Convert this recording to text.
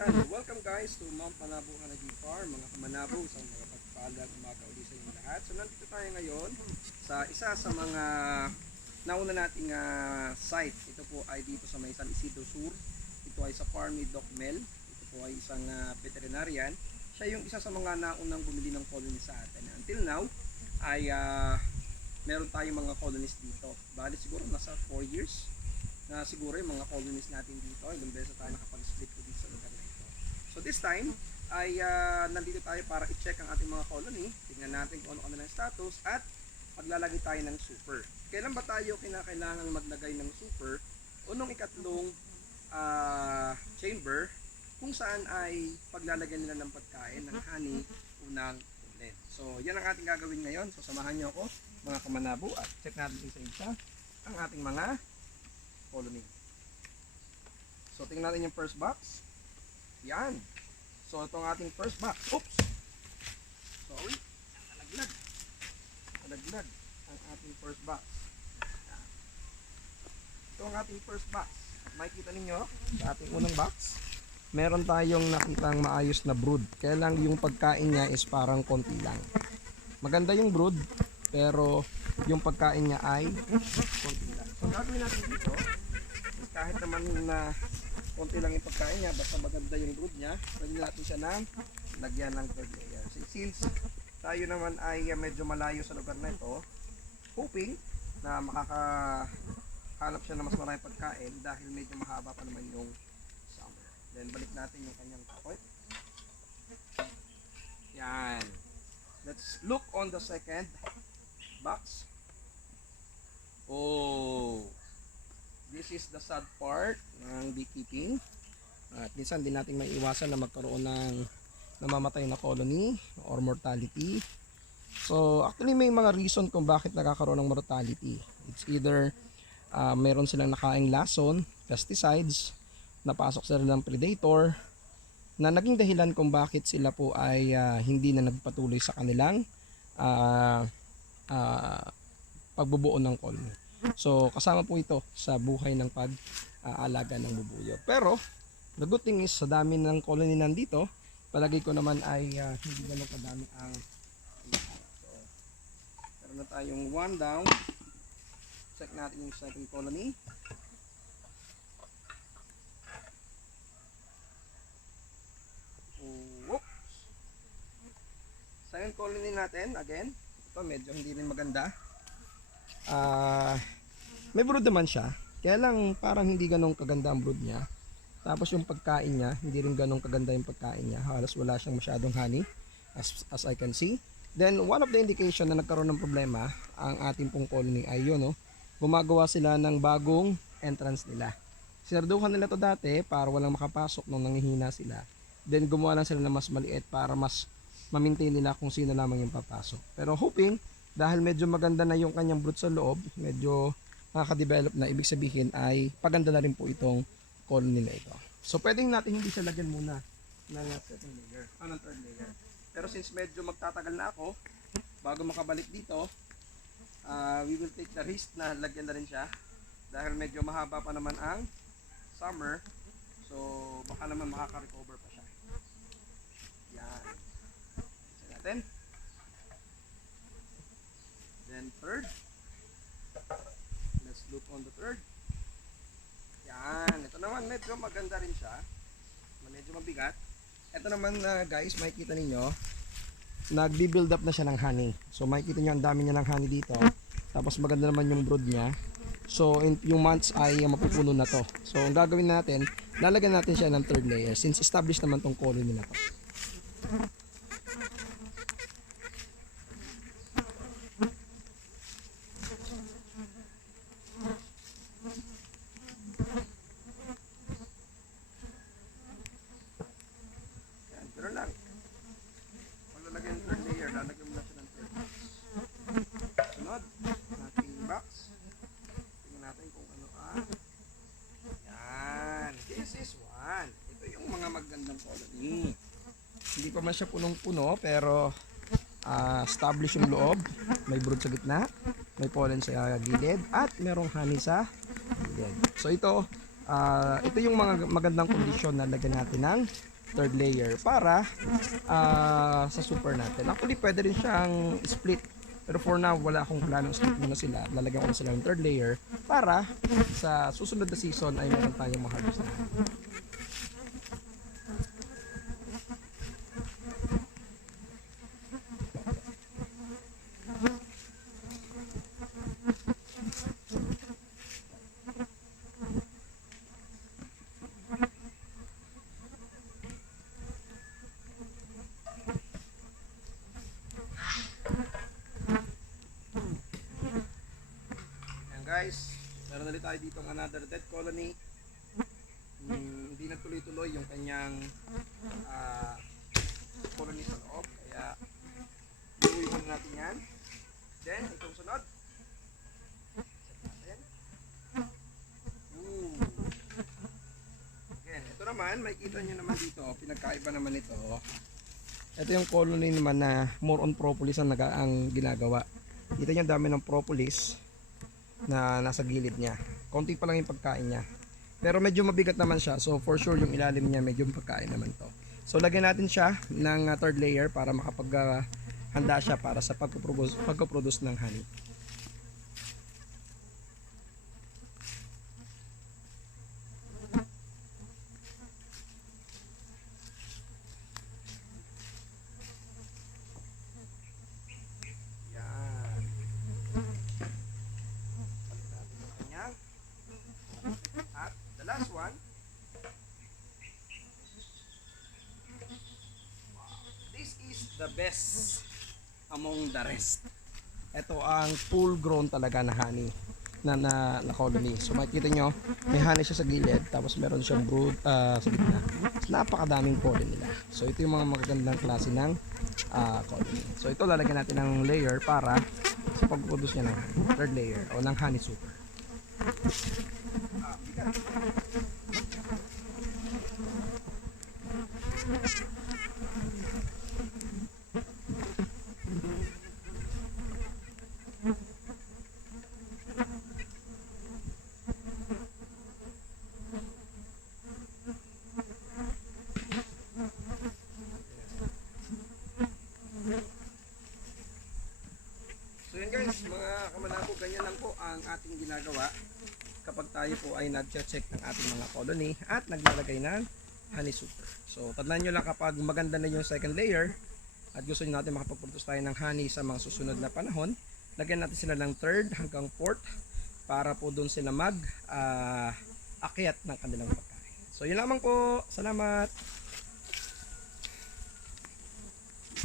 Yan, welcome guys to Mount Manabo Honey Farm, mga kamanabo, sa mga pagpalag umaga uli sa inyo lahat. So nandito tayo ngayon sa isa sa mga nauna nating site. Ito po ay dito sa may San Isidro Sur. Ito ay sa farm ni Doc Mel. Ito po ay isang veterinarian. Siya yung isa sa mga naunang bumili ng colony sa atin. Until now ay meron tayong mga colonies dito. Bali siguro nasa 4 years na siguro yung mga colonies natin dito. Ilang beses tayo nakapag-split ko dito sa lugar na ito. So this time ay nandito tayo para i-check ang ating mga colony. Tingnan natin kung ano kanilang status at paglalagay tayo ng super. Kailan ba tayo kinakailangan maglagay ng super? Unong ikatlong chamber kung saan ay paglalagyan nila ng pagkain ng honey unang ulit. So yan ang ating gagawin ngayon. So samahan niyo ako mga kamanabo at check natin isa-isa ang ating mga colony. So tingnan natin yung first box. Yan. So itong ating first box. Oops. Sorry. Nalaglag ang ating first box. Yan. Ito ang ating first box. Makikita ninyo sa ating unang box, meron tayong nakitang maayos na brood. Kaya lang yung pagkain niya is parang konti lang. Maganda yung brood, pero yung pagkain niya ay konti lang. So gagawin natin dito, kahit naman na konti lang yung pagkain niya, basta maganda yung brood niya, pwede natin siya na lagyan ng third layer. So, since tayo naman ay medyo malayo sa lugar na ito, hoping na makakahanap siya ng mas maraming pagkain dahil medyo mahaba pa naman yung summer. Then balik natin yung kanyang takot. Yan. Let's look on the second box. Oh, this is the sad part ng beekeeping. At minsan din natin maiiwasan na magkaroon ng namamatay na colony or mortality. So actually may mga reason kung bakit nagkakaroon ng mortality. It's either meron silang nakaing lason, pesticides, napasok sila ng predator, na naging dahilan kung bakit sila po ay hindi na nagpatuloy sa kanilang pagbubuo ng colony. So kasama po ito sa buhay ng pag-aalaga ng bubuyog. Pero the good thing is sa dami ng colony nandito, palagi ko naman ay hindi ganun kadami ang so, meron na tayong one down. Check natin yung second colony. Oops. Second colony natin again. Ito medyo hindi rin maganda. May brood naman siya, kaya lang parang hindi ganong kaganda ang brood niya. Tapos yung pagkain niya, hindi rin ganong kaganda yung pagkain niya. Halos wala siyang masyadong honey as I can see. Then one of the indication na nagkaroon ng problema ang ating pong colony ay yun, no? Gumagawa sila ng bagong entrance nila. Sinarduhan nila to dati para walang makapasok nung nanghihina sila. Then gumawa lang sila ng mas maliit para mas ma-maintain nila kung sino lamang yung papasok. Pero hoping dahil medyo maganda na yung kanyang brood sa loob, medyo nakaka-develop na, ibig sabihin ay paganda na rin po itong colony nila ito. So pwedeng natin hindi siya lagyan muna ng second layer, ng third layer. Pero since medyo magtatagal na ako bago makabalik dito, we will take the risk na lagyan na rin siya dahil medyo mahaba pa naman ang summer. So baka naman makaka-recover pa siya. Yan. Isa natin. Then third. Let's look on the third. Yan. Ito naman medyo maganda rin siya. Medyo mabigat. Ito naman guys, makikita ninyo, nagbi-build up na siya ng honey. So makikita niyo ang dami niya ng honey dito. Tapos maganda naman yung brood niya. So in few months ay mapupuno na to. So ang gagawin natin, lalagyan natin siya ng third layer since established naman tong colony na to. Pero lang, pag lalagyan ng third layer, lalagyan mo na siya ng third box. Sunod, ating box. Tingnan natin kung ano yan, this is one. Ito yung mga magandang colony. Hindi pa man siya punong-puno, pero established yung loob. May brood sa gitna, may pollen sa gilid, at merong honey sa gilid. So ito yung mga magandang kondisyon na lagyan natin ng third layer para sa super natin. Actually, pwede rin siyang split. Pero for now, wala akong planong split muna sila. Lalagyan ko na sila ng third layer para sa susunod na season ay meron tayong ma-harvest na. Ayan guys, meron ulit tayo dito ng another dead colony. Hindi nagtuloy-tuloy yung kanyang colony sa loob. Kaya iuwi muna natin yan. Then, itong sunod. Set natin. Ooh. Again, ito naman, makikita nyo naman dito, pinagkaiba naman ito. Ito yung colony naman na more on propolis ang ginagawa. Kita nyo dami ng propolis na nasa gilid niya. Konti pa lang yung pagkain niya. Pero medyo mabigat naman siya. So for sure yung ilalim niya medyo pagkain naman to. So lagyan natin siya ng third layer para makapag handa siya para sa pagpo-produce ng honey. Yan. Palit natin yung kanyang. At the last one. This is the best among the rest. Ito ang full grown talaga na honey na colony. So makikita nyo, may honey siya sa gilid, tapos meron siyang brood sa gitna. Napakadaming colony nila. So ito yung mga magagandang klase ng colony. So ito lalagyan natin ng layer para sa pag-produce niya ng third layer o ng honey super. So yun guys, mga kamanako, ganyan lang po ang ating ginagawa kapag tayo po ay nag-check ng ating mga colony at naglalagay ng honey super. So tandaan nyo lang, kapag maganda na yung second layer at gusto nyo natin makapag-produce tayo ng honey sa mga susunod na panahon, lagyan natin sila ng third hanggang fourth para po doon sila mag akyat ng kanilang pagkain. So yun lamang po, salamat!